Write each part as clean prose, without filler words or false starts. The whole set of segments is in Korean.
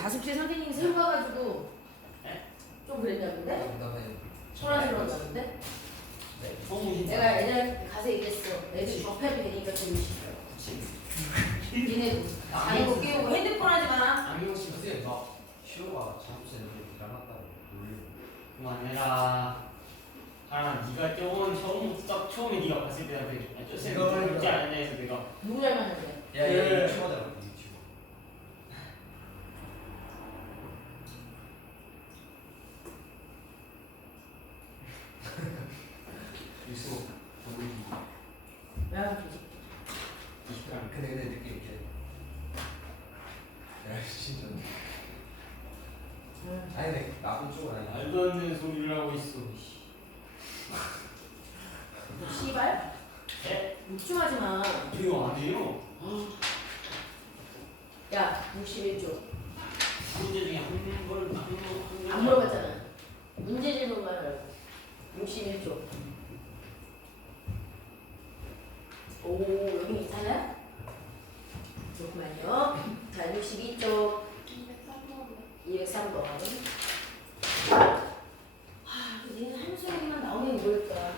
자습실 선생님이 새로 가가지고 좀 그랬냐 본데? 소란스러웠는데? 내가 애들한테 가서 얘기했어. 애들 접해도 되니까 좀 싫어. 니네 자는 거 깨우고 핸드폰 하지 마. 안경씨 선생님 나 시호가 자습실에 일어났다고 놀리고 그만해라. 하나 네가 처음에 네가 봤을 때 나한테 쌤 그렇지 않냐 해서 내가 누구 잘 맞는데? 야야 유치원이라고 유치원. 유수 정국이 야, 근데 느낌 있게. 야 진짜. 아니 근데 나쁜 쪽은 아니야. 말도 안 되는 소리를 하고 있어. 씨발? 에? 욕심하지 마. 이거 안 돼요. 야, 61조. 문제 중에 안 물어봤잖아. 문제 질문만 하라고. 61조. 오, 여기 괜찮아? 좋구만요. 자, 62조. 203번. 얘는 함수만 나오면 뭘까?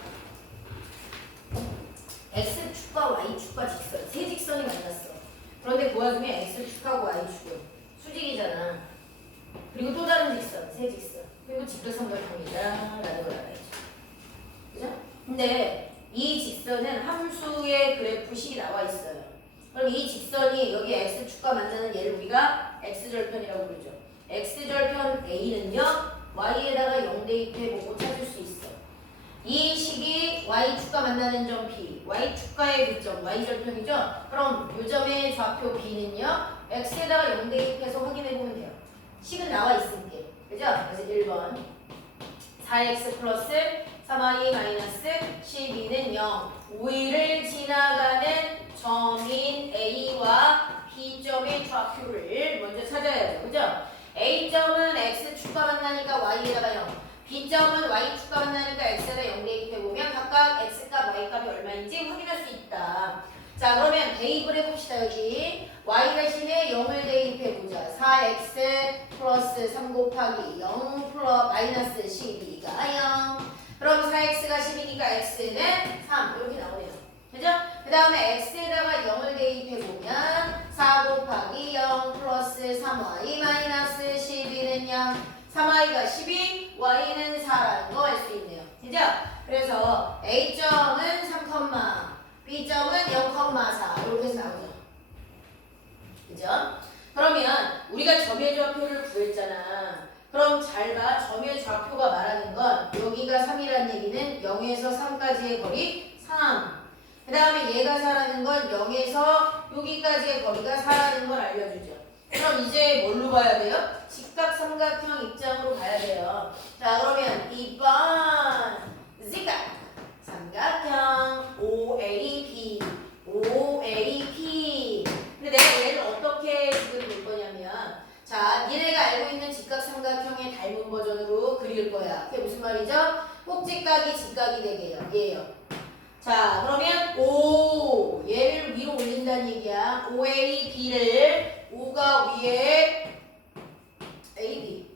X축과 Y축과 직선, 세 직선이 만났어. 그런데 그 와중에 X축하고 Y축은 수직이잖아. 그리고 또 다른 직선, 세 직선. 그리고 직각삼각형이다 라는 걸 알아야지. 그죠? 근데 이 직선은 함수의 그래프식이 나와 있어요. 그럼 이 직선이 여기 X축과 만나는 얘를 우리가 X절편이라고 부르죠. X절편 A는요, Y에다가 0 대입해보고 찾을 수 있어. 이 식이 Y축과 만나는 점 P, Y축과의 그 점, Y절편이죠? 그럼 이 점의 좌표 B는요, X에다가 0 대입해서 확인해보면 돼요. 식은 나와 있으니까. 그죠? 그래서 1번 4X 플러스 3Y 마이너스 12는 0. 5를 지나가는 점인 A와 B점의 좌표를 먼저 찾아야죠. 그죠? A점은 X축과 만나니까 Y에다가 0. B점은 Y축과 만나니까 X에다 0 대입해보면 각각 X값, Y값이 얼마인지 확인할 수 있다. 자, 그러면 대입을 해봅시다. 여기 Y 대신에 0을 대입해보자. 4X 플러스 3 곱하기 0 플러스 마이너스 12가 0. 그럼 4X가 10이니까 X는 3 이렇게 나오네요. 그죠? 그 다음에 X에다가 0을 대입해보면 4 곱하기 0 플러스 3Y 마이너스 12는 0. 3Y가 12, Y는 4라는 거 알 수 있네요. 그죠? 그래서 A점은 3, B점은 0,4 이렇게 해서 나오죠. 그죠? 그러면 우리가 점의 좌표를 구했잖아. 그럼 잘 봐. 점의 좌표가 말하는 건 여기가 3이라는 얘기는 0에서 3까지의 거리 3. 그 다음에 얘가 4라는 건 0에서 여기까지의 거리가 4라는 걸 알려주죠. 그럼 이제 뭘로 봐야 돼요? 직각삼각형 입장으로 봐야 돼요. 자, 그러면 2번 직각삼각형 OAP OAP. 근데 내가 얘를 어떻게 지금 볼 거냐면, 자, 니네가 알고 있는 직각삼각형의 닮은 버전으로 그릴 거야. 그게 무슨 말이죠? 꼭지각이 직각이 되게요. 얘요. 자, 그러면 O 얘를 위로 올린다는 얘기야. OAB를 O가 위에 AB,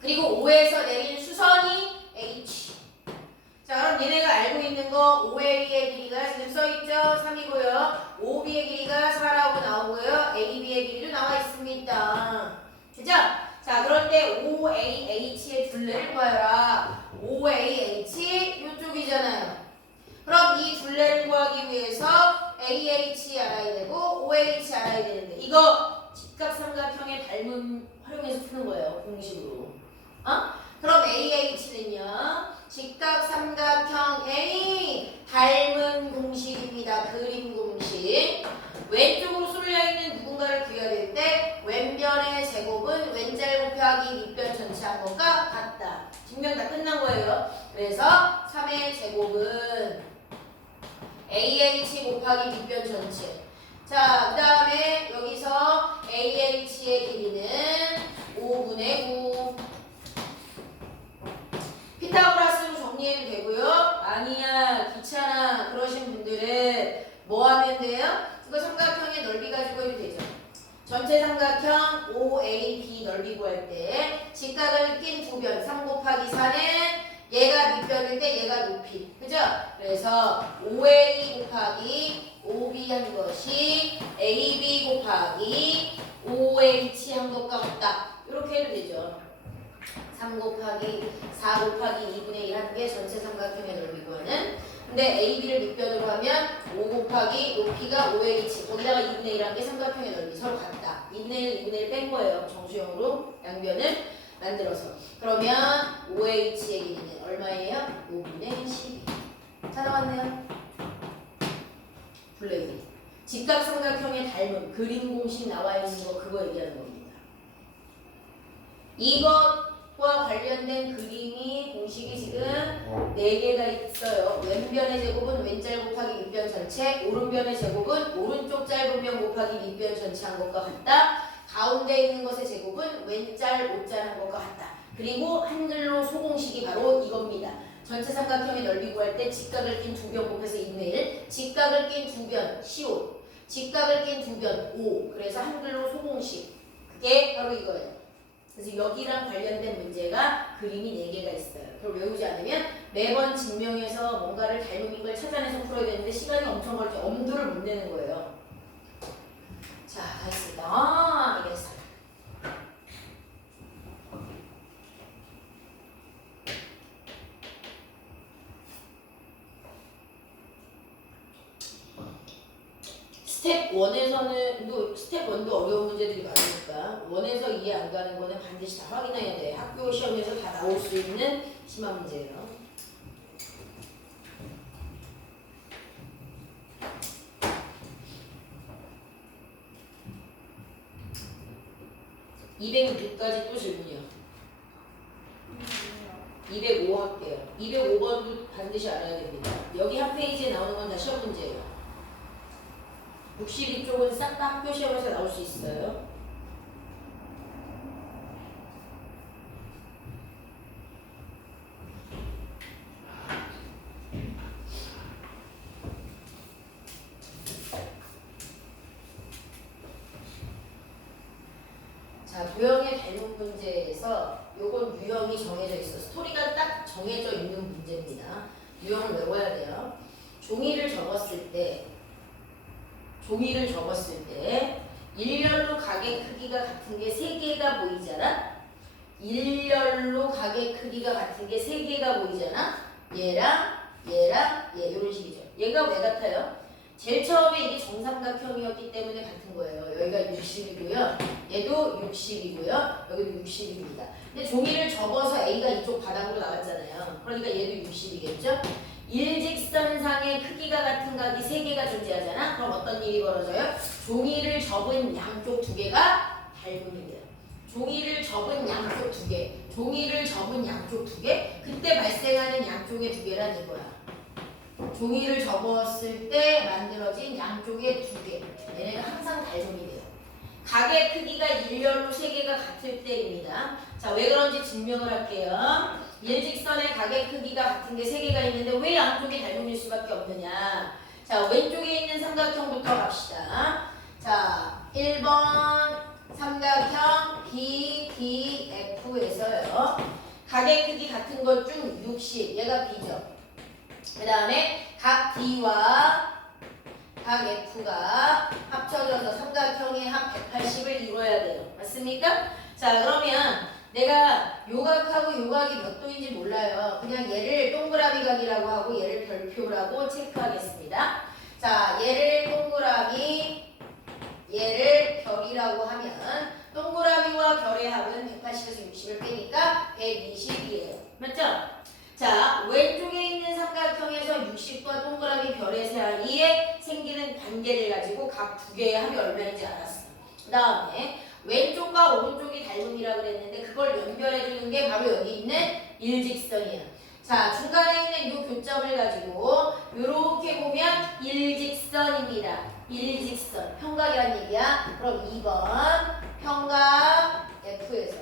그리고 O에서 내린 수선이 H. 자, 그럼 얘네가 알고 있는 거 OA의 길이가 지금 써있죠? 3이고요. OB의 길이가 4라고 나오고요. AB의 길이도 나와 있습니다. 그죠? 자, 그런데 OAH의 둘레를 구하라. OAH 이쪽이잖아요. 그럼 이 둘레를 구하기 위해서 AH 알아야 되고 OH 알아야 되는데, 이거 직각삼각형의 닮음 활용해서 푸는 거예요. 공식으로. 그럼 AH는요, 직각삼각형의 닮은 공식입니다. 그림 공식. 왼쪽으로 쏠려있는 누군가를 구해야 될 때 왼변의 제곱은 왼잘 곱하기 밑변 전체 한 것과 같다. 증명 다 끝난 거예요. 그래서 3의 제곱은 AH 곱하기 밑변 전체. 자, 그 다음에 여기서 AH의 길이는 5분의 9. 피타고라스로 정리해도 되고요. 아니야, 귀찮아 그러신 분들은 뭐 하면 돼요? 이거 삼각형의 넓이 가지고 해도 되죠. 전체 삼각형 OA OH 한 것과 같다. 이렇게 해도 되죠. 3 곱하기 4 곱하기 2분의 1 한 게 전체 삼각형의 넓이 구하는. 근데 AB를 밑변으로 하면 5 곱하기 높이가 5H 거기다가 2분의 1 한 게 삼각형의 넓이 서로 같다. 2분의 1, 2분의 1 뺀 거예요. 정수형으로 양변을 만들어서. 그러면 5H의 길이는 얼마예요? 5분의 12. 다 나왔네요. 블레이드. 직각삼각형의 닮음 그림 공식 나와 있는 거 그거 얘기하는 겁니다. 이것과 관련된 그림이 공식이 지금 4개가 있어요. 왼변의 제곱은 왼짤 곱하기 밑변 전체, 오른변의 제곱은 오른쪽 짧은 변 곱하기 밑변 전체 한 것과 같다. 가운데 있는 것의 제곱은 왼짤 오짤 한 것과 같다. 그리고 한글로 소공식이 바로 이겁니다. 전체 삼각형의 넓이 구할 때 직각을 낀 두 변 곱해서 2분의 1, 직각을 낀 두 변 15, 직각을 낀 두 변 5. 그래서 한글로 소공식. 그게 바로 이거예요. 그래서 여기랑 관련된 문제가 그림이 4개가 있어요. 그걸 외우지 않으면 매번 증명해서 뭔가를 닮은 걸 찾아내서 풀어야 되는데 시간이 엄청 걸리죠. 엄두를 못 내는 거예요. 자, 가겠습니다. 아, 이랬어요. 스텝 1에서는 스텝 1도 어려운 문제들이 많으니까 1에서 이해 안 가는 거는 반드시 다 확인해야 돼. 학교 시험에서 다 나올 수 있는 심한 문제예요. (206까지) 또 질문이요. 205 할게요. 205번도 반드시 알아야 됩니다. 여기 한 페이지에 나오는 건 다 시험 문제예요. 62쪽은 싹 다 학교 시험에서 나올 수 있어요. 자, 도형의 닮은 문제에서 요건 유형이 정해져 있어. 스토리가 딱 정해져 있는 문제입니다. 유형을 외워야 돼요. 종이를 접었을 때 일렬로 각의 크기가 같은 게 3개가 보이잖아? 일렬로 각의 크기가 같은 게 3개가 보이잖아? 얘랑 얘 이런 식이죠. 얘가 왜 같아요? 제일 처음에 이게 정삼각형이었기 때문에 같은 거예요. 여기가 60이고요. 얘도 60이고요. 여기도 60입니다. 근데 종이를 접어서 A가 이쪽 바닥으로 나갔잖아요. 그러니까 얘도 60이겠죠? 일직선상의 크기가 같은 각이 3개가 존재하잖아? 그럼 어떤 일이 벌어져요? 종이를 접은 양쪽 2개가 닮음이 돼요. 종이를 접은 양쪽 2개, 종이를 접은 양쪽 2개, 그때 발생하는 양쪽의 2개란 이거야. 종이를 접었을 때 만들어진 양쪽의 2개, 얘네가 항상 닮음이 돼요. 각의 크기가 일렬로 3개가 같을 때입니다. 자, 왜 그런지 증명을 할게요. 일직선의 각의 크기가 같은 게 3개가 있는데 왜 양쪽이 닮음일 수밖에 없느냐. 자, 왼쪽에 있는 삼각형부터 갑시다. 자, 1번 삼각형 BDF에서요. 각의 크기 같은 것 중 60, 얘가 B죠. 그 다음에 각 D와 각 F가 합쳐져서 삼각형의 합 180을 이루어야 돼요. 맞습니까? 자, 그러면 내가 요각하고 요각이 몇 도인지 몰라요. 그냥 얘를 동그라미 각이라고 하고 얘를 별표라고 체크하겠습니다. 자, 얘를 동그라미, 얘를 별이라고 하면 동그라미와 별의 합은 180에서 60을 빼니까 120이에요. 맞죠? 자, 왼쪽에 있는 삼각형에서 60과 동그라미 별의 사이에 생기는 관계를 가지고 각 2개의 합이 얼마인지 알았어. 그 다음에 왼쪽과 오른쪽이 닮음이라 그랬는데 그걸 연결해주는 게 바로 여기 있는 일직선이야. 자, 중간에 있는 이 교점을 가지고 이렇게 보면 일직선입니다. 일직선. 평각이란 얘기야. 그럼 2번 평각 F에서.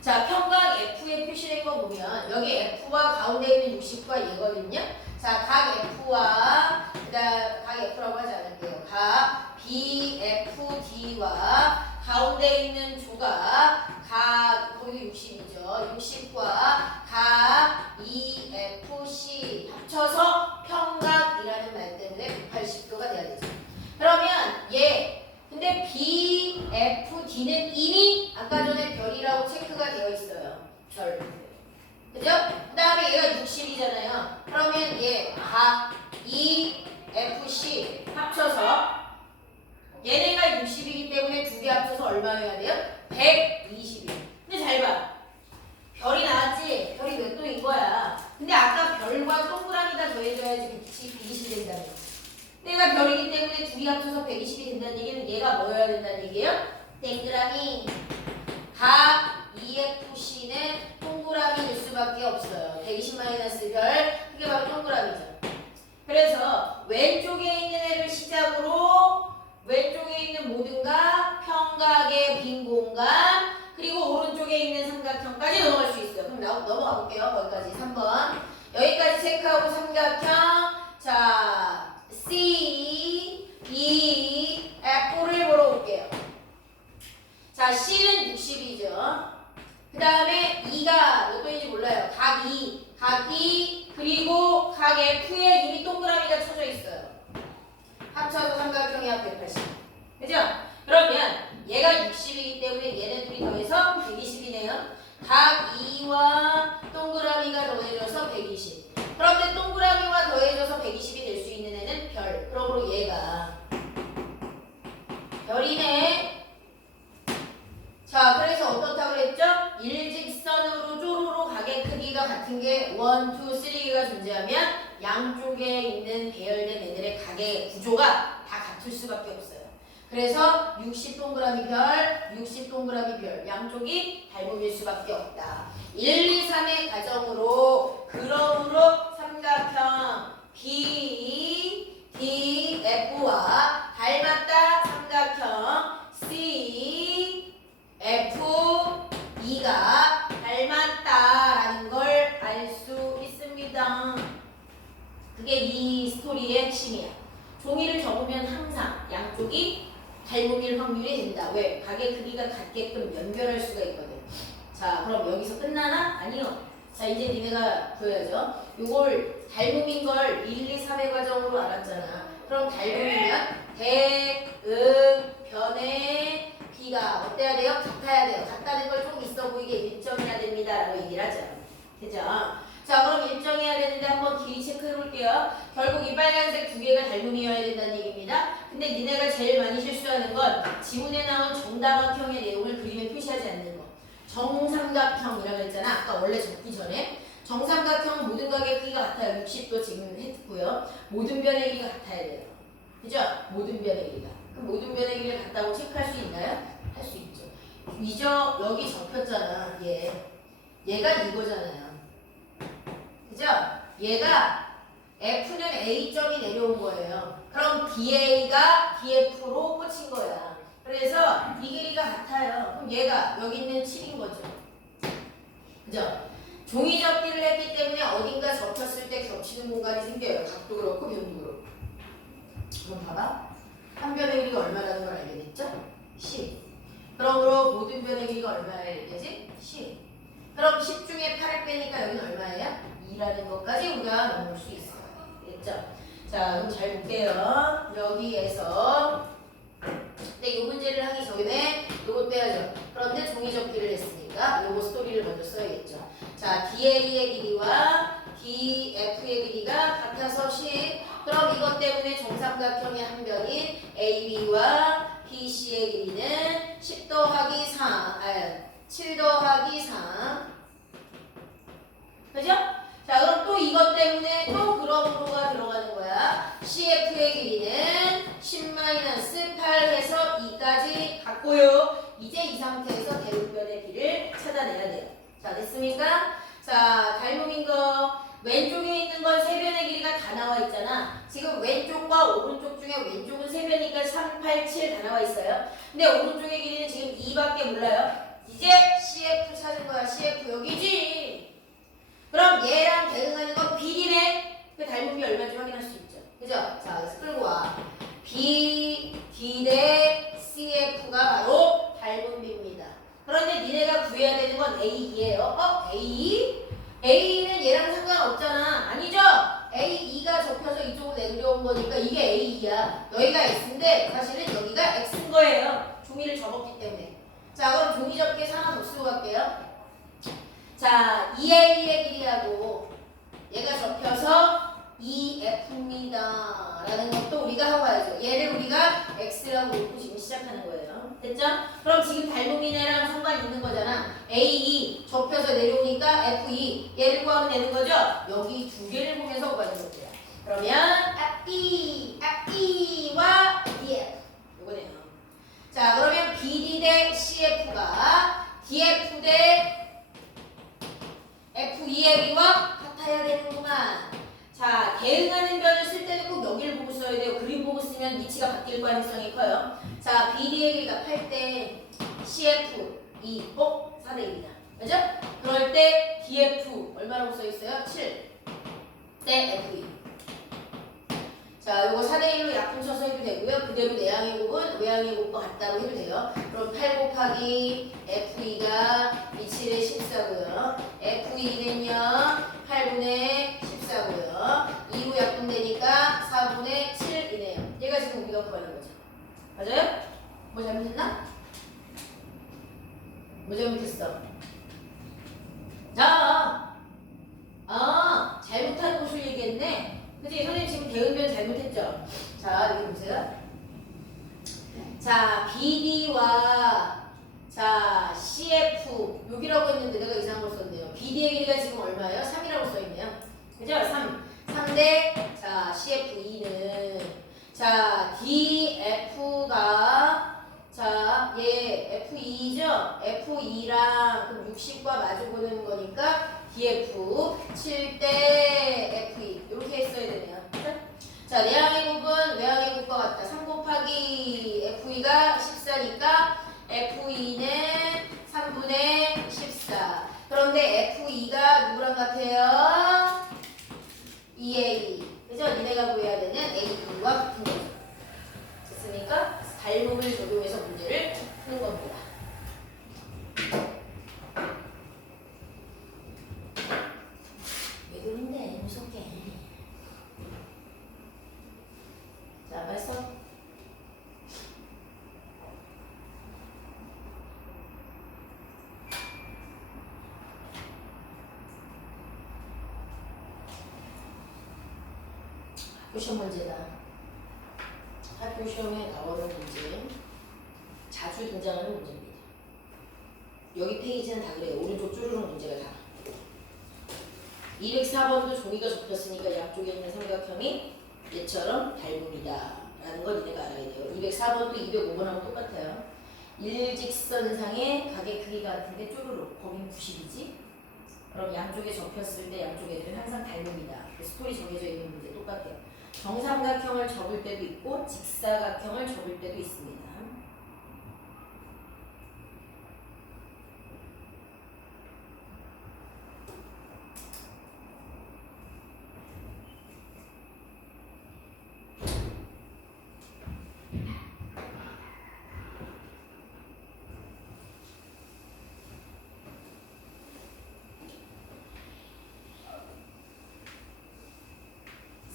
자, 평각 F에 표시된 거 보면 여기 F와 가운데 있는 60과 얘거든요. 자, 각 F와 각 F라고 하지 않을게요. 각 BFD와 가운데 있는 조각 각 거기 60이죠. 60과 각 EFC 합쳐서 평각이라는 말 때문에 180도가 돼야 되죠. 그러면 얘 근데 FD는 이미 아까 전에 별이라고 체크가 되어 있어요. 별. 그죠? 그 다음에 얘가 60이잖아요. 그러면 얘 각 E, FC 합쳐서 얘네가 60이기 때문에 두 개 합쳐서 얼마여야 돼요? 120이. 근데 잘 봐. 별이 나왔지? 별이 몇 도인 거야. 근데 아까 별과 동그라미가 더해져야지 120이 된다며. 얘가 별이기 때문에 둘이 합쳐서 120이 된다는 얘기는 얘가 뭐여야 된다는 얘기예요? 동그라미. 각 EFC는 동그라미일 수밖에 없어요. 120 마이너스 별, 그게 바로 동그라미죠. 그래서 왼쪽에 있는 애를 시작으로 왼쪽에 있는 모든가 평각의 빈 공간 그리고 오른쪽에 있는 삼각형까지 넘어갈 수 있어요. 그럼 넘어가 볼게요. 거기까지 3번. 여기까지 체크하고 삼각형. 자, C, E, F를 보러 올게요. 자, C는 60이죠. 그 다음에 E가 몇 도인지 몰라요. 각 E, 그리고 각 F에 이미 동그라미가 쳐져 있어요. 합쳐서 삼각형이 합 180. 그죠? 그러면 얘가 60이기 때문에 얘네 둘이 더해서 120이네요. 각 E와 동그라미가 더해져서 120. 그런데 동그라미와 더해져서 120이 될 수 있는 애는 별. 그러므로 얘가 별이네. 자, 그래서 어떻다고 그랬죠? 일직선으로 쪼로로 각의 크기가 같은 게 1, 2, 3개가 존재하면 양쪽에 있는 배열된 애들의 각의 구조가 다 같을 수밖에 없어요. 그래서 60 동그라미 별, 60 동그라미 별 양쪽이 닮음일 수밖에 없다. 1, 2, 3의 가정으로 그러므로 삼각형 B, D, F와 닮았다 삼각형 C, F, E가 닮았다라는 걸 알 수 있습니다. 그게 이 스토리의 핵심이야. 종이를 접으면 항상 양쪽이 닮음일 확률이 된다. 왜? 각의 크기가 같게끔 연결할 수가 있거든. 자, 그럼 여기서 끝나나? 아니요. 자, 이제 니네가 보여야죠. 요걸 닮음인 걸 1, 2, 3의 과정으로 알았잖아. 그럼 닮음이면 대, 변의 B가 어때야 돼요? 같아야 돼요. 같다는 걸 좀 있어 보이게 일정해야 됩니다. 라고 얘기를 하죠. 그죠? 자, 그럼 일정해야 되는데 한번 길이 체크해 볼게요. 결국 이 빨간색 두 개가 닮음이어야 된다는 얘기입니다. 근데 니네가 제일 많이 실수하는 건 지문에 나온 정다각형의 내용을 그림에 표시하지 않는 거. 정삼각형이라고 했잖아. 아까 원래 적기 전에. 정삼각형 모든 각의 크기가 같아요. 60도 지금 했고요. 모든 변의 길이가 같아야 돼요. 그죠? 모든 변의 길이가. 그럼 모든 변의 길이를 같다고 체크할 수 있나요? 할 수 있죠. 여기 접혔잖아. 얘가 이거잖아요. 그죠? 얘가 F는 A점이 내려온 거예요. 그럼 DA가 DF로 꽂힌 거야. 그래서 이 길이가 같아요. 그럼 얘가 여기 있는 7인 거죠. 그죠? 종이 접기를 했기 때문에 어딘가 접혔을 때 겹치는 공간이 생겨요. 각도 그렇고 변도 그렇고. 그럼 봐봐. 한 변의 길이가 얼마라는 걸 알게 됐죠? 10. 그러므로 모든 변의 길이가 얼마여야 되지? 10. 그럼 10 중에 8을 빼니까 여기는 얼마예요? 2라는 것까지 우리가 넘을 수 있어요. 됐죠? 자, 그럼 잘 볼게요. 여기에서 근데 이 문제를 하기 전에 요걸 빼야죠. 그런데 종이 접기를 했으니까 요거 스토리를 먼저 써야겠죠. 자, DA의 길이와 DF의 길이가 같아서 10. 그럼 이것 때문에 정삼각형의 한 변인 AB와 BC의 길이는 10 더하기 3, 7 더하기 3. 그죠? 자, 그럼 또 이것 때문에 또 그럼으로가 들어가는 거야. CF의 길이는 10-8 해서 2까지 같고요. 이제 이 상태에서 대응변의 길을 찾아내야 돼요. 자, 됐습니까? 자, 닮음인 거. 왼쪽에 있는 건 세 변의 길이가 다 나와 있잖아. 지금 왼쪽과 오른쪽 중에 왼쪽은 세 변이니까 3, 8, 7 다 나와 있어요. 근데 오른쪽의 길이는 지금 2밖에 몰라요. 이제 CF 찾은 거야. CF 여기지. 그럼 얘랑 대응하는 건 B네. 그 닮음이 얼마인지 확인할 수 있죠. 그죠? 자, 그래서 끌고 와. B, D 대 CF가 바로 닮음비입니다. 그런데 니네가 구해야 되는 건 A예요. A? A는 얘랑 상관없잖아. 아니죠? A, 2가 접혀서 이쪽으로 내려온 거니까 이게 A2야. 여기가 X인데 사실은 여기가 X인 거예요. 종이를 접었기 때문에. 자, 그럼 종이 접기에 하나 더 쓰고 갈게요. 자, 2A의 길이하고 얘가 접혀서 2F입니다. 라는 것도 우리가 하고 가야죠. 얘를 우리가 X라고 놓고 지금 시작하는 거예요. 됐죠? 그럼 지금 닮음이네랑 상관이 있는 거잖아. A2 접혀서 내려오니까 F2 얘를 구하면 되는 거죠? 여기 두 개를 보면서 구하는 겁니다. 그러면 F2와 DF 요거네요. 자, 그러면 BD 대 CF가 DF 대 F2의 길이와 같아야 되는구만. 자, 대응하는 변을 쓸 때는 꼭 여기를 보고 써야 돼요. 그림 보고 쓰면 위치가 바뀔 가능성이 커요. 자, BD의 길이가 8대 CF 2, 4대 1이다. 그죠? 그럴 때 DF 얼마라고 써있어요? 7대 F2. 자, 요거 4대 1로 약분 쳐서 해도 되고요. 그대로 내항의 곱은 외항의 곱과 같다고 해도 돼요. 그럼 8 곱하기 F2가 27에 14고요. F2는요 8분의 14고요. 2로 약분되니까 4분의 7이네요. 얘가 지금 우리가 구하는 거죠. 맞아요? 뭐 잘못했나? 뭐 잘못했어? 자, 잘못한 것을 얘기했네. 그치? 선생님 지금 대응변 잘못했죠? 자, 여기 보세요. 자, BD와 자, CF 여기라고 했는데 내가 이상한 걸 썼네요. BD의 길이가 지금 얼마예요? 3이라고 써있네요. 그죠? 3대 자, CF2는 자, DF가 자, 얘 F2죠? F2랑 그럼 60과 마주보는 거니까 DF 7대 F2 이렇게 했어야 되네요. 자, 내항의 곱은 외항의 곱과 같다. 3 곱하기 F2가 14니까 F2는 3분의 14. 그런데 F2가 누구랑 같아요? 2A. 그죠? 니네가 구해야 되는 A2와 같은 거죠. 됐습니까? 닮음을 적용해서 문제를 푸는 겁니다. 왜 그런데 무섭게. 자, 벌써 학교 시험 문제다. 학교 시험에 나오는 문제, 자주 등장하는 문제입니다. 여기 페이지는 다 그래요. 오른쪽 쭈루룩 문제가 다. 204번도 종이가 접혔으니까 양쪽에 있는 삼각형이 얘처럼 닮음이다 라는 걸 니네가 알아야 돼요. 204번도 205번하고 똑같아요. 일직선상의 각의 크기가 같은데 쭈루룩 범위는 90이지? 그럼 양쪽에 접혔을 때 양쪽 애들은 항상 닮음이다. 스토리 정해져 있는 문제 똑같아요. 정삼각형을 접을 때도 있고 직사각형을 접을 때도 있습니다.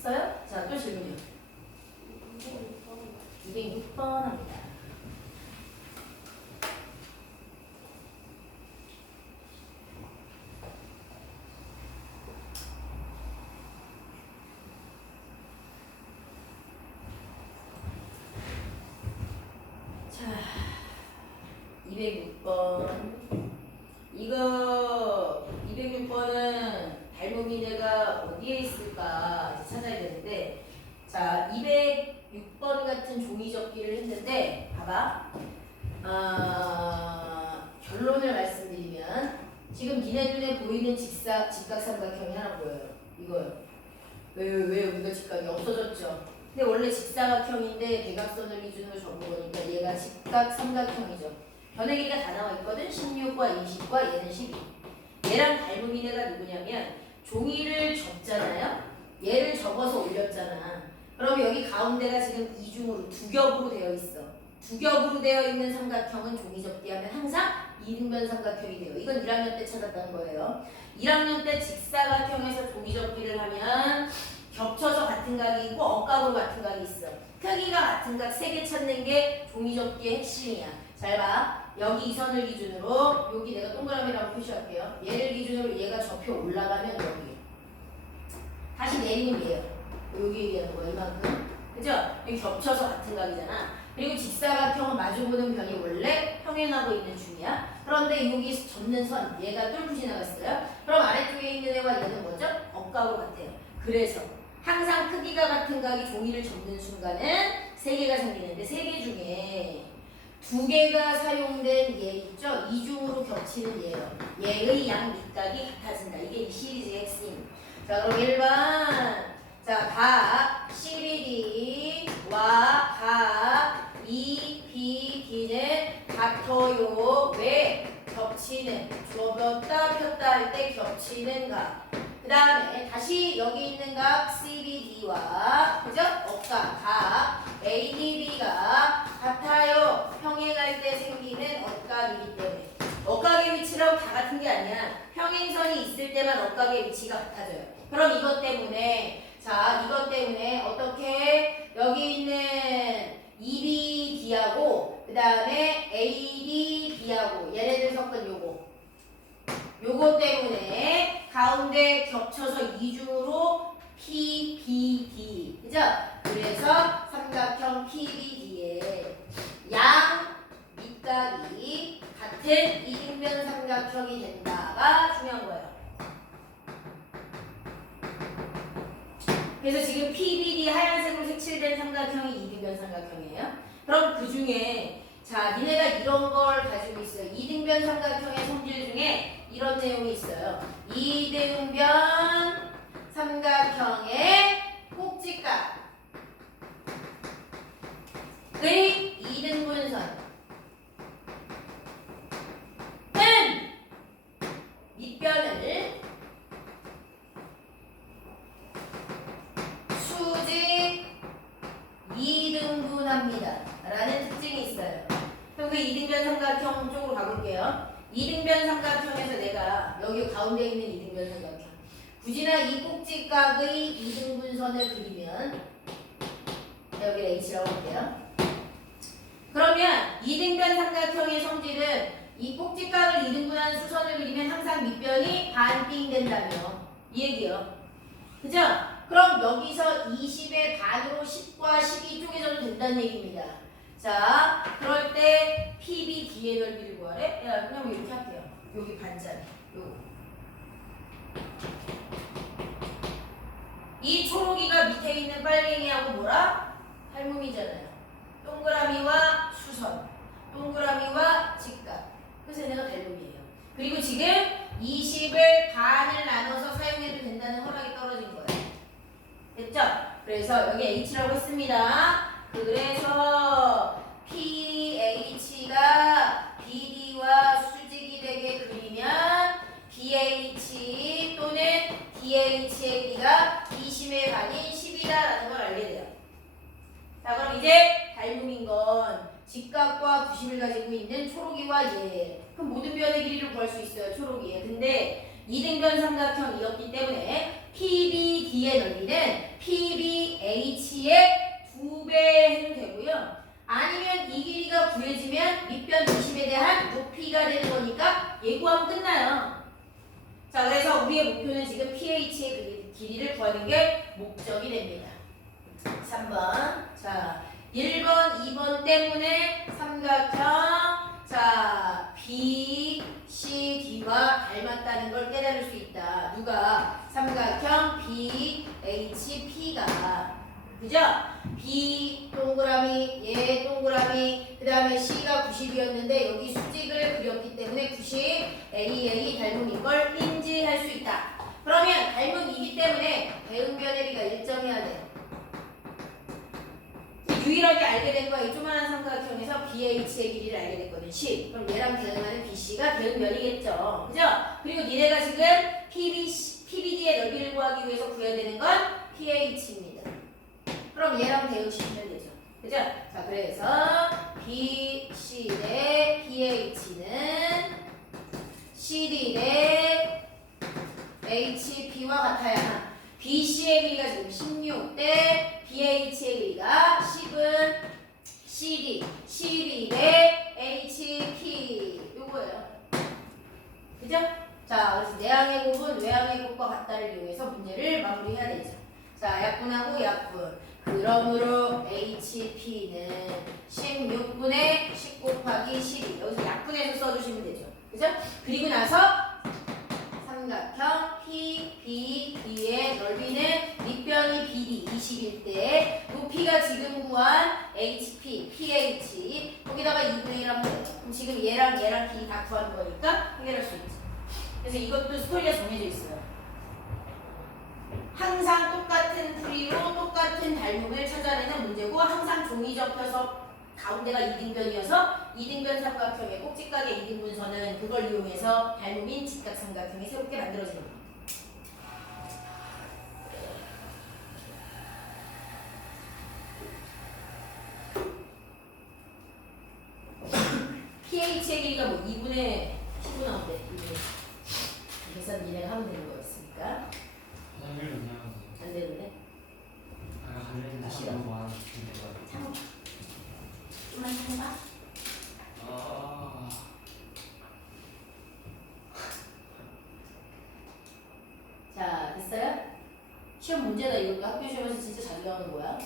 써요? 자, 또 질문이요. 206번 합니다. 자, 206번. 이거 206번은 닮음이 내가 어디에 있을까 이제 찾아야 되는데, 자, 206번 같은 종이 접기를 했는데 봐봐. 결론을 말씀드리면 지금 니네 눈에 보이는 직각삼각형이 하나 보여요. 이거요. 왜 우리가 직각이 없어졌죠? 근데 원래 직사각형인데 대각선을 기준으로 접은 거니까 얘가 직각삼각형이죠. 변의 길이가 다 나와 있거든. 16과 20과 얘는 12. 얘랑 닮음인 애가 누구냐면 종이를 접잖아요. 얘를 접어서 올렸잖아. 그럼 여기 가운데가 지금 이중으로 두 겹으로 되어 있어. 두 겹으로 되어 있는 삼각형은 종이 접기하면 항상 이등변 삼각형이 돼요. 이건 1학년 때 찾았던 거예요. 1학년 때 직사각형에서 종이 접기를 하면 겹쳐서 같은 각이 있고 억각으로 같은 각이 있어. 크기가 같은 각 3개 찾는 게 종이접기의 핵심이야. 잘 봐. 여기 이 선을 기준으로 여기 내가 동그라미라고 표시할게요. 얘를 기준으로 얘가 접혀 올라가면 여기. 다시 내리면 얘예요. 여기 얘기하는 거야. 이만큼. 그죠? 여기 겹쳐서 같은 각이잖아. 그리고 직사각형은 마주보는 변이 원래 평행하고 있는 중이야. 그런데 여기 접는 선 얘가 뚫고 지나갔어요. 그럼 아래쪽에 있는 애와 얘는 뭐죠? 억각으로 같아요. 그래서 항상 크기가 같은 각이 종이를 접는 순간은 3개가 생기는데 3개 중에 2개가 사용된 얘 있죠? 이중으로 겹치는 얘예요. 얘의 양 밑각이 같아진다. 이게 이 시리즈의 핵심. 자, 그럼 1번. 자, 각 CBD와 각 EBD는 같아요. 왜? 겹치는, 접었다 폈다 할 때 겹치는 각. 그 다음에 다시 여기 있는 각 CBD와 그죠? 억각, 각 ADB가 같아요. 평행할 때 생기는 억각이기 때문에. 억각의 위치라고 다 같은 게 아니야. 평행선이 있을 때만 억각의 위치가 같아져요. 그럼 이것 때문에 자, 이것 때문에 어떻게 여기 있는 EBD하고 그 다음에 ADB하고 얘네들 섞은 요거 때문에 가운데 겹쳐서 이중으로 PBD 그죠? 그래서 삼각형 PBD의 양 밑각이 같은 이등변 삼각형이 된다가 중요한 거예요. 그래서 지금 PBD 하얀색으로 색칠된 삼각형이 이등변 삼각형이에요. 그럼 그 중에 자, 니네가 이런 걸 가지고 있어요. 이등변 삼각형의 성질 중에 이런 내용이 있어요. 이등변 삼각형의 꼭지각의 이등분선은 밑변을 수직 2등분합니다. 라는 특징이 있어요. 그럼 그 이등변 삼각형 쪽으로 가볼게요. 이등변 삼각형에서 내가 여기 가운데 있는 이등변 삼각형 굳이나 이 꼭지각의 이등분선을 그리면 여기 H라고 할게요. 그러면 이등변 삼각형의 성질은 이 꼭지각을 이등분하는 수선을 그리면 항상 밑변이 반빙 된다며 이 얘기요. 그죠? 그럼 여기서 20의 반으로 10과 12 쪼개져도 된다는 얘기입니다. 자, 그럴 때 PBD의 넓이를 구하래? 야, 그냥 이렇게 할게요. 여기 반짜리. 요거. 이 초록이가 밑에 있는 빨갱이하고 뭐라? 할몸이잖아요. 동그라미와 수선, 동그라미와 직각. 그래서 얘네가 닮음이에요. 그리고 지금 20을 반을 나눠서 사용해도 된다는 허락이 떨어진 거예요. 됐죠? 그래서 여기 H라고 했습니다. 그래서 PH가 BD와 수직이 되게 그리면 BH 또는 DH의 길이가 20의 반인 10이다라는 걸 알게 돼요. 자, 그럼 이제 닮음인 건 직각과 90을 가지고 있는 초록이와 얘. 그럼 모든 변의 길이를 구할 수 있어요. 초록이에. 근데 이등변 삼각형이었기 때문에 PBD의 넓이는 PBH의 2배 해도 되고요. 아니면 이 길이가 구해지면 밑변 중심에 대한 높이가 되는 거니까 예구하면 끝나요. 자, 그래서 우리의 목표는 지금 PH의 길이를 구하는 게 목적이 됩니다. 3번. 자, 1번, 2번 때문에 삼각형 자, BCD와 닮았다는 걸 깨달을 수 있다. 누가? 삼각형 BHP가. 그죠? B 동그라미, 얘 동그라미, 그 다음에 C가 90이었는데 여기 수직을 그렸기 때문에 90, AA 닮음인 걸 인지할 수 있다. 그러면 닮음이기 때문에 대응변의 비가 일정해야 돼. 유일하게 알게 된 거야. 이 조그만한 삼각형에서 BH의 길이를 알게 됐거든. 10. 그럼 얘랑 대응하는 BC가 대응변이겠죠. 그죠? 그리고 니네가 지금 PBD의 넓이를 구하기 위해서 구해야 되는 건 PH입니다. 그럼 얘랑 대응시키면 되죠. 그죠? 자, 그래서 BC 대 PH는 CD 대 HP와 같아야 BC의 길이가 지금 10 내항의 곱은 외항의 곱과 같다를 이용해서 문제를 마무리해야 되죠. 자, 약분하고 약분. 그러므로 HP는 16분의 10 곱하기 12. 여기서 약분해서 써주시면 되죠. 그죠? 그리고 나서 삼각형 PB의 넓이는 밑변이 BD 20일 때 높이가 지금 구한 HP, PH 거기다가 2분의 1 하면 돼요. 그럼 지금 얘랑 B 다 구하는 거니까 해결할 수 있죠. 그래서 이것도 스토리가 정해져 있어요. 항상 똑같은 풀이로 똑같은 닮음을 찾아내는 문제고 항상 종이 접혀서 가운데가 이등변이어서 이등변 삼각형의 꼭지각의 이등분선은 그걸 이용해서 닮음인 직각삼각형이 새롭게 만들어지는 겁니다. pH의 길이가 뭐 2분의 10분 나온대. 2분의 계산 니네가 하면 되는 거였으니까 화장실로 그냥 안 되는데 아까 갈래는 너무 많아. 참 좀만 참봐. 아. 자, 됐어요? 시험 문제다. 이것도 학교 시험에서 진짜 자주 나오는 거야.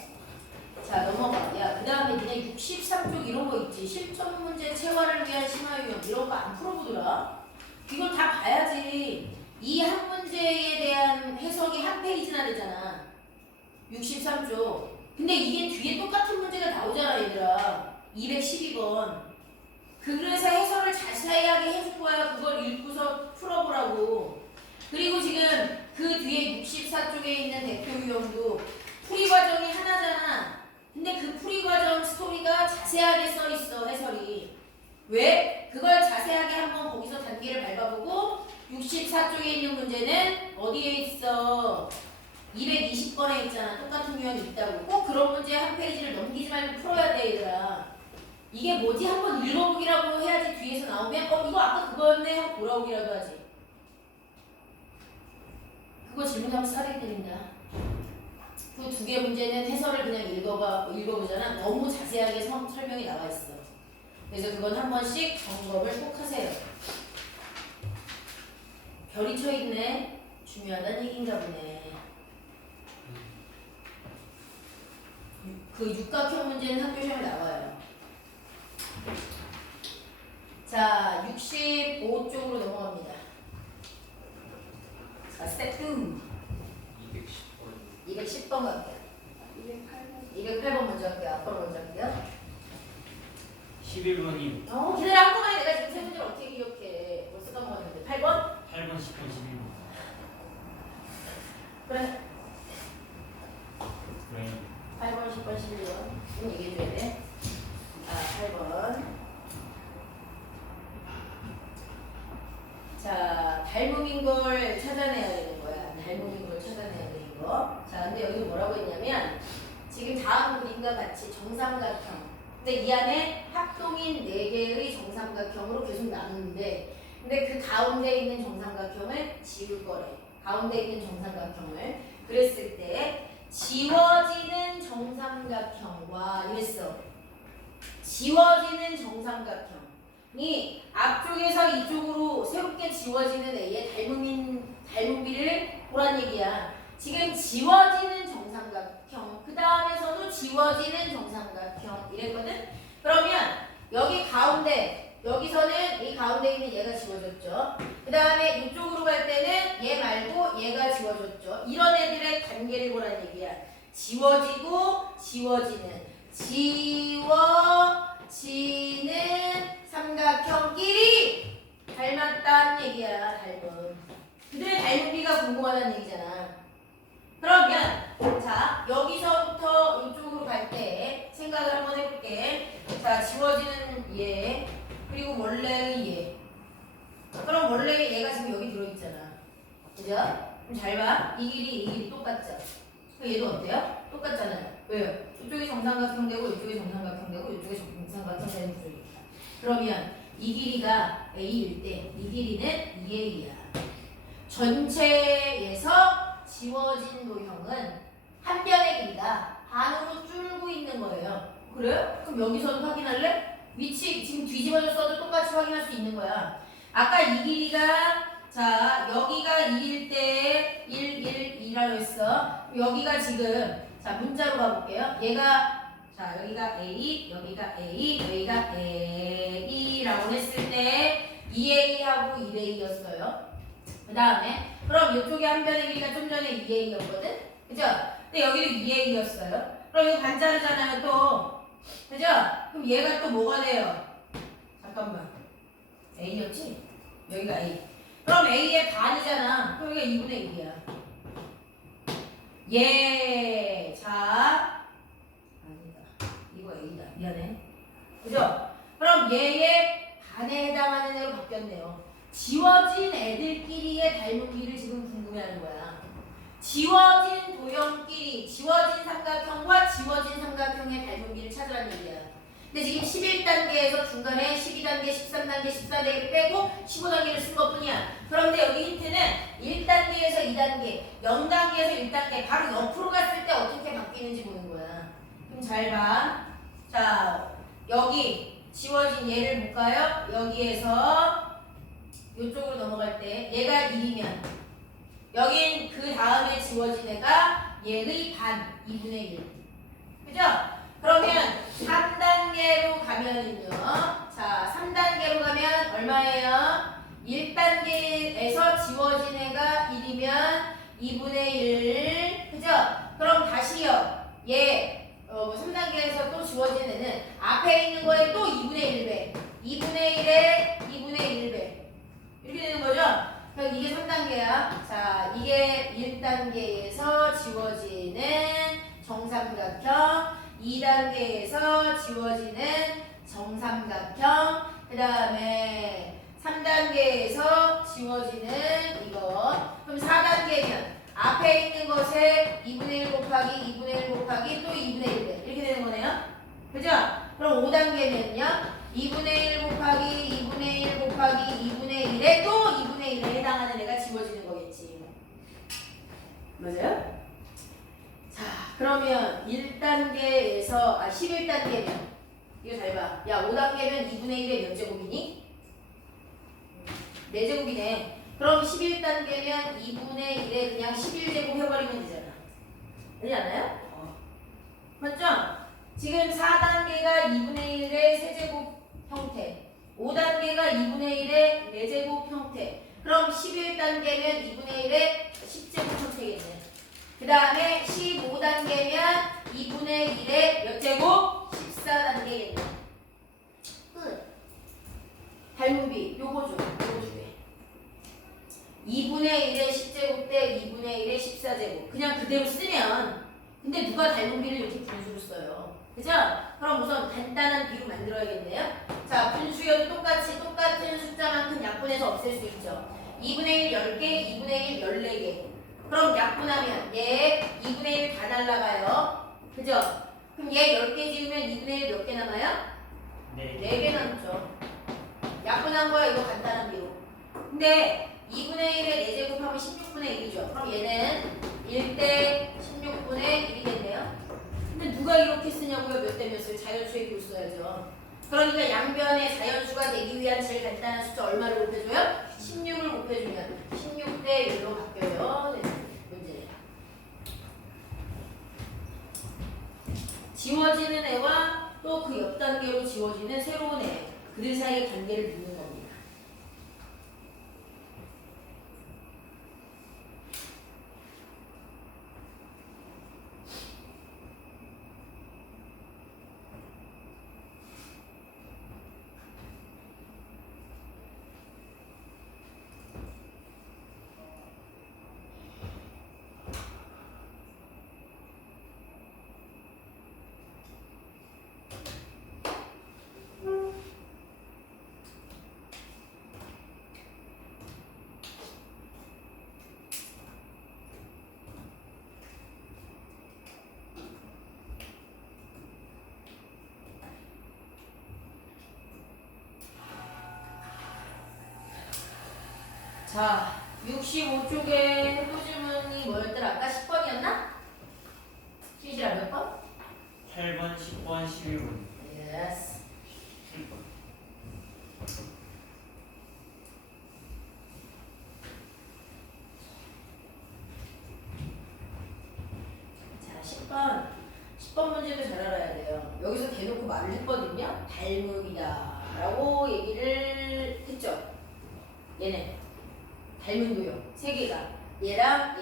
자, 넘어가. 야, 그 다음에 니네 63쪽 이런 거 있지. 실전 문제 체화를 위한 심화 유형 이런 거 안 풀어보더라. 이걸 다 봐야지. 이 한 문제에 대한 해석이 한 페이지나 되잖아. 63쪽. 근데 이게 뒤에 똑같은 문제가 나오잖아, 얘들아. 212번. 그래서 해설을 자세하게 해줄 거야. 그걸 읽고서 풀어보라고. 그리고 지금 그 뒤에 64쪽에 있는 대표 유형도 풀이 과정이 하나잖아. 근데 그 풀이 과정 스토리가 자세하게 써 있어, 해설이. 왜? 그걸 자세하게 한번 거기서 단계를 밟아보고 64쪽에 있는 문제는 어디에 있어? 220번에 있잖아. 똑같은 유형이 있다고. 꼭 그런 문제 한 페이지를 넘기지 말고 풀어야 돼, 얘들아. 이게 뭐지? 한번 읽어보기라고 해야지 뒤에서 나오면 이거 아까 그거였네 하고 돌아오기라도 하지. 그거 질문하면 싸게 때린다. 그 두 개 문제는 해설을 그냥 읽어보잖아. 너무 자세하게 설명이 나와 있어. 그래서 그건 한 번씩 점검을 꼭 하세요. 별이 쳐 있네. 중요하다는 얘기인가 보네. 그 육각형 문제는 학교 시험에 나와요. 자, 65쪽으로 넘어갑니다. 자, 스텝 2. 210번 갈게요. 208번 먼저 할게요. 앞으로 먼저 할게요. 11번이 기다려. 한꺼번에 내가 지금 세 문제를 어떻게 기억해. 벌써 까먹었는데. 8번? 8번, 10번, 11번. 그래. 그래. 8번, 10번, 11번. 좀 얘기해줘야 돼. 8번. 자, 닮음인 걸 찾아내야 되는 거야. 닮음인 걸 찾아내야 되는 거. 자, 근데 여기 뭐라고 했냐면 지금 다음 그림과 같이 정삼각형. 근데 이 안에 합동인 4개의 정삼각형으로 계속 나누는데 근데 그 가운데 있는 정삼각형을 지울 거래. 가운데 있는 정삼각형을. 그랬을 때 지워지는 정삼각형과 이랬어. 지워지는 정삼각형이 앞쪽에서 이쪽으로 새롭게 지워지는 A의 닮음비를 보란 얘기야. 지금 지워지는 정삼각형, 그 다음에서도 지워지는 정삼각형 이랬거든? 그러면 여기 가운데, 여기서는 이 가운데 있는 얘가 지워졌죠. 그 다음에 이쪽으로 갈 때는 얘 말고 얘가 지워졌죠. 이런 애들의 관계를 보란 얘기야. 지워지고 지워지는, 지워지는 삼각형끼리 닮았다는 얘기야. 닮음. 그들의 닮음비가 궁금하다는 얘기잖아. 그러면 자, 여기서부터 이쪽으로 갈 때 생각을 한번 해볼게. 자, 지워지는 얘 그리고 원래의 얘. 그럼 원래 얘가 지금 여기 들어있잖아. 그죠? 그럼 잘 봐. 이 길이 똑같죠? 얘도 어때요? 똑같잖아요. 왜요? 이쪽이 정삼각형 되고 이쪽이 정삼각형 되고 이쪽이 정삼각형 되는 구조니까. 그러면 이 길이가 A일 때 이 길이는 2A야. 전체에서 지워진 도형은 한 변의 길이가 반으로 줄고 있는 거예요. 그래요? 그럼 여기서도 확인할래? 위치 지금 뒤집어져 써도 똑같이 확인할 수 있는 거야. 아까 이 길이가 자, 여기가 2일 때 1, 1, 2라고 했어. 여기가 지금 자, 문자로 가볼게요. 얘가 자, 여기가 A, 여기가 A, 여기가 A라고 했을 때 2A하고 1A였어요. 그 다음에 그럼 이쪽에 한 변의 길이가 좀 전에 2A였거든? 그죠? 근데 여기도 2A였어요. 그럼 이거 반자르잖아요 또. 그죠? 그럼 얘가 또 뭐가 돼요? 잠깐만. A였지? 여기가 A. 그럼 A의 반이잖아. 그럼 여기가 2분의 1이야. 예. 자. 아니다. 이거 A다. 미안해. 그죠? 그럼 얘의 반에 해당하는 애로 바뀌었네요. 지워진 애들끼리의 닮은비를 지금 궁금해하는 거야. 지워진 도형끼리 지워진 삼각형과 지워진 삼각형의 닮은비를 찾으라는 얘기야. 근데 지금 11단계에서 중간에 12단계, 13단계, 14단계 빼고 15단계를 쓴 것뿐이야. 그런데 여기 힌트는 1단계에서 2단계, 0단계에서 1단계 바로 옆으로 갔을 때 어떻게 바뀌는지 보는 거야. 그럼 잘 봐. 자, 여기 지워진 얘를 볼까요? 여기에서 이쪽으로 넘어갈 때 얘가 1이면 여긴 그 다음에 지워진 애가 얘의 반, 2분의 1. 그죠? 그러면 3단계로 가면은요. 자, 3단계로 가면 얼마예요? 1단계에서 지워진 애가 1이면 2분의 1. 그죠? 그럼 다시요. 얘 3단계에서 또 지워진 애는 앞에 있는 거에 또 2분의 1배. 2분의 1에 2분의 1배. 이렇게 되는 거죠? 그럼 이게 3단계야. 자, 이게 1단계에서 지워지는 정삼각형, 2단계에서 지워지는 정삼각형, 그 다음에 3단계에서 지워지는 이거. 그럼 4단계면 앞에 있는 것에 2분의 1 곱하기 2분의 1 곱하기 또 2분의 1배. 이렇게 되는 거네요. 그죠? 그럼 5단계면요. 2분의 1 곱하기 2분의 1 곱하기 2분의 1에 또 2분의 1에 해당하는 애가 지워지는 거겠지. 맞아요? 자, 그러면 1단계에서 11단계면 이거 잘 봐. 야, 5단계면 2분의 1에 몇 제곱이니? 4제곱이네. 그럼 11단계면 2분의 1에 그냥 11제곱 해버리면 되잖아. 되지 않아요? 맞죠? 지금 4단계가 2분의 1의 세제곱 형태, 5단계가 2분의 1의 4제곱 형태, 그럼 11단계면 2분의 1의 10제곱 형태겠네. 그 다음에 15단계면 2분의 1의 몇 제곱? 14단계겠네. 끝. 닮은비 요거 줘. 요거 주게. 2분의 1의 10제곱 대 2분의 1의 14제곱. 그냥 그대로 쓰면 근데 누가 닮은비를 이렇게 분수로 써요. 그죠? 그럼 우선 간단한 비로 만들어야겠네요. 자, 분수여도 똑같이 똑같은 숫자만큼 약분해서 없앨 수 있죠. 2분의 1 10개, 2분의 1 14개. 그럼 약분하면 얘 2분의 1 다 날라가요. 그죠? 그럼 얘 10개 지으면 2분의 1 몇 개 남아요? 네. 4개 남죠. 약분한 거야 이거 간단한 비로. 근데 2분의 1에 4제곱 하면 16분의 1이죠. 그럼 얘는 1대 16분의 1이겠네요. 근데 누가 이렇게 쓰냐고요? 몇 대 몇을 자연수의 비로 써야죠. 그러니까 양변의 자연수가 되기 위한 제일 간단한 숫자 얼마를 곱해줘요? 16을 곱해주면 16대 1로 바뀌어요. 네, 문제. 지워지는 애와 또 그 옆 단계로 지워지는 새로운 애. 그들 사이의 관계를 묻는 겁니다. 자, 65쪽에 또 질문이 뭐였더라? 아까 10번이었나? 시시라 몇 번? 8번, 10번, 11번. 예스. 7번. 10번 문제도 잘 알아야 돼요. 여기서 대놓고 말을 했거든요. 닮음이다 라고 얘기를 했죠. 얘네 닮은 도형 세 개가 얘랑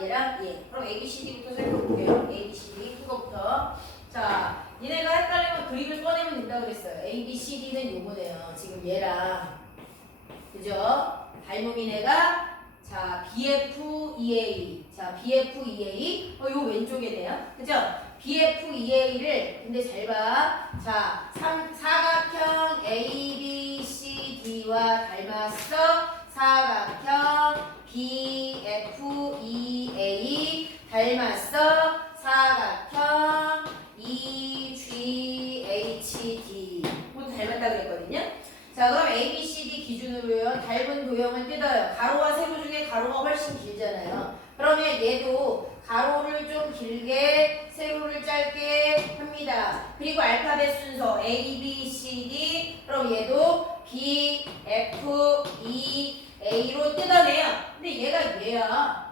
얘. 그럼 ABCD부터 살펴볼게요. ABCD 그거부터. 자, 얘네가 헷갈리면 그림을 꺼내면 된다 그랬어요. ABCD는 요거네요. 지금 얘랑 그죠? 닮음인 애가 자 BFEA. 자 BFEA. 요 왼쪽에네요. 그죠? BFEA를 근데 잘 봐. 자 사각형 ABCD와 닮았어. 사각형 BFEA 닮았어. 사각형 EGHD 모두 닮았다 그랬거든요. 자 그럼 ABCD 기준으로요 닮은 도형을 뜯어요. 가로와 세로 중에 가로가 훨씬 길잖아요. 그러면 얘도 가로를 좀 길게 세로를 짧게 합니다. 그리고 알파벳 순서 A, B, C, D. 그럼 얘도 B, F, E, A로 뜯어내요. 근데 얘가 얘야.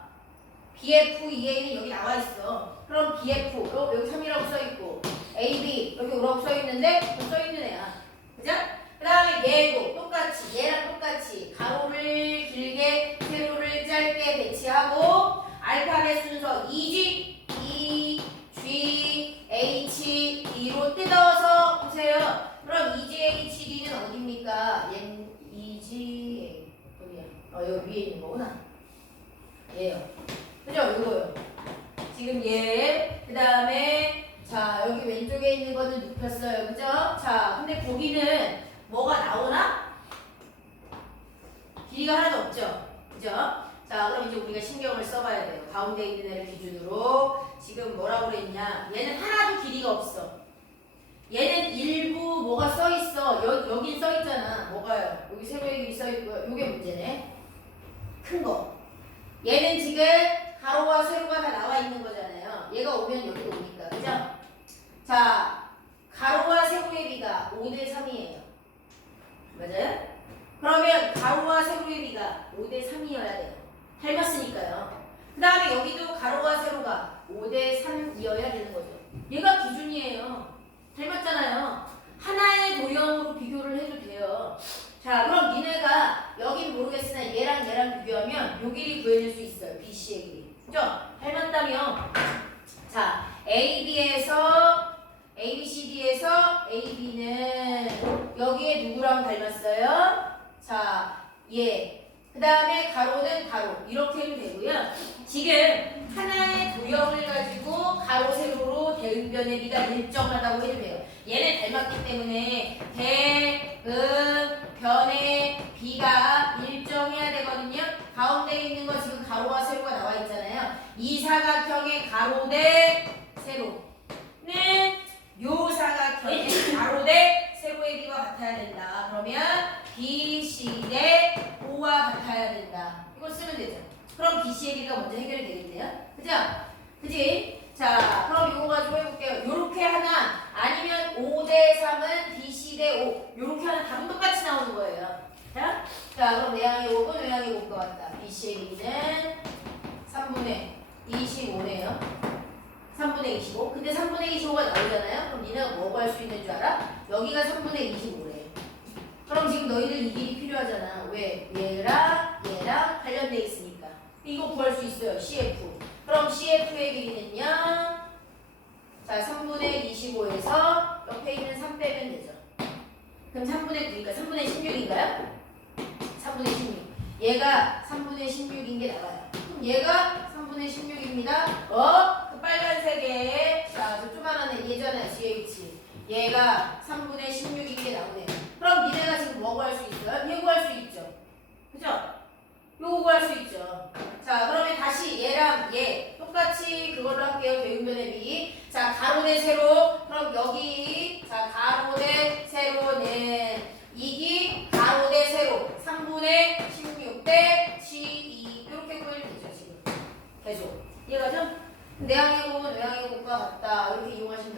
BF, EA는 여기 나와 있어. 그럼 BF 여기 3이라고 써 있고 AB 여기 5라고 써 있는데 써 있는 애야. 그죠? 그 다음에 얘도 똑같이 얘랑 똑같이 가로를 길게 세로를 짧게 배치하고 알파벳 순서 EG, E, G, H, D로 뜯어서 보세요. 그럼 EGHD는 어딥니까? EG 어디야? 여기 위에 있는 거구나. 얘요. 그죠? 이거요. 지금 얘. 그 다음에 자 여기 왼쪽에 있는 거는 눕혔어요. 그죠? 자 근데 거기는 뭐가 나오나? 길이가 하나도 없죠? 그죠? 자 그럼 이제 우리가 신경을 써봐야 돼요. 가운데 있는 애를 기준으로 지금 뭐라고 그랬냐? 얘는 하나도 길이가 없어. 얘는 일부 뭐가 써있어. 여긴 써있잖아. 뭐가요? 여기 세로의 길이 써있고요. 요게 문제네. 큰 거. 얘는 지금 가로와 세로가 다 나와 있는 거잖아요. 얘가 오면 여기도 오니까. 그죠? 자 가로와 세로의 비가 5대 3이에요. 맞아요? 그러면 가로와 세로의 비가 5대 3이어야 돼요. 닮았으니까요. 그 다음에 여기도 가로와 세로가 5대 3이어야 되는 거죠. 얘가 기준이에요. 닮았잖아요. 하나의 도형으로 비교를 해도 돼요. 자 그럼 니네가 여긴 모르겠으나 얘랑 비교하면 요 길이 구해질 수 있어요. BC의 길이. 그죠? 닮았다며. 자 ABCD에서 AB는 여기에 누구랑 닮았어요? 자, 얘. 그 다음에 가로는 가로. 이렇게 해도 되고요. 지금 하나의 도형을 가지고 가로, 세로로 대응변의 비가 일정하다고 해도 돼요. 얘네 닮았기 때문에 대응변의 비가 일정해야 되거든요. 가운데 있는 거 지금 가로와 세로가 나와 있잖아요. 이 사각형의 가로 대 세로는 요 사각형의 가로 대 세로의 비가 같아야 된다. 그러면 BC 대 O와 같아야 된다. 이걸 쓰면 되죠. 그럼 BC의 비가 먼저 해결이 되겠네요. 그죠? 그지? 자, 그럼 이거 가지고 해볼게요. 요렇게 하나 아니면 5대 3은 BC 대 O. 요렇게 하나 답은 똑같이 나오는 거예요. 자, 그럼 내항의 5은 외항의 5것 같다. BC의 비는 3분의 25네요. 3분의 25. 근데 3분의 25가 나오잖아요. 그럼 니네가 뭐 구할 수 있는 줄 알아? 여기가 3분의 25래. 그럼 지금 너희들 이 길이 필요하잖아. 왜? 얘랑 관련돼 있으니까. 이거 구할 수 있어요. CF. 그럼 CF의 길이는요. 자, 3분의 25에서 옆에 있는 3 빼면 되죠. 그럼 3분의 9니까 3분의 16인가요? 3분의 16. 얘가 3분의 16인 게 나와요. 그럼 얘가 3분의 16입니다. 그 빨간색에 자, 저 조그만한 애 얘잖아요. GH. 얘가 3분의 16인 게 나오네요. 그럼 니네가 지금 뭐 구할 수 있어요? 얘 구할 수 있죠. 그죠? 요거 구할 수 있죠. 자, 그러면 다시 얘랑 얘 똑같이 그걸로 할게요. 대응변의 비. 자, 가로 대 세로. 그럼 여기 자, 가로 대 세로는 이기 가로 대 세로 3분의 16 대 12 이렇게 구해도 되죠. 지금 계속 이해가죠? 내항의 곱은 외항의 곱과 같다. 이렇게 이용하시면